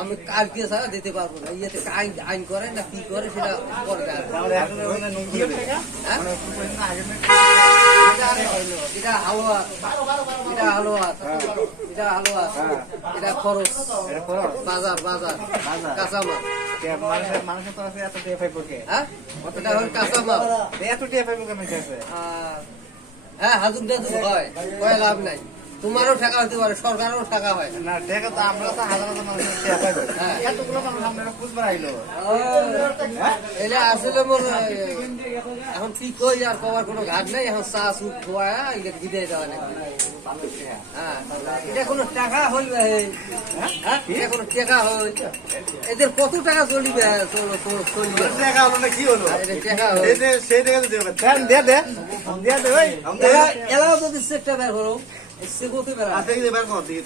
আমি কালকে ছাড়া দিতে পারবো না। ইয়েতে আইন করে না কি করে সেটা করবে। এটা হালুয়া, এটা হালুয়া, এটা হালুয়া, এটা খরচ, বাজার বাজার কাঁচামাল। মানুষের তো আছে এত টিয়া পাইবো কে? হ্যাঁ, এটা হল কাঁচামাল। এত টিয়া পাইবো কে মানুষ আছে? হ্যাঁ, হাজুক টাজুক হয়, কয়ে লাভ নাই। তোমারও টাকা হতে পারে, সরকারেরও টাকা হয় না দেখা তো আমরা তো হাজার হাজার মানুষ টিয়া পাইবো। এতগুলো মানুষ আপনারা খুঁজবার আইলো। এটা আসলে মোর এখন ঠিক হই আর কবার কোনো ঘাট নেই। এখন চা সুপ খোয়া এটা বিদায় দেওয়া নেই। হ্যাঁ, এটা কোনো টাকা হইবে? হ্যাঁ, এটা কোনো টাকা হই? এদের কত টাকা চলিবে? চলবে টাকা হলো না কি হলো? টাকা হই সেই টাকা তো দেবে। দে দে দে দে ভাই। এলাও যদি চেকটা বের করো, সে করতে পারে। বের কর দিয়ে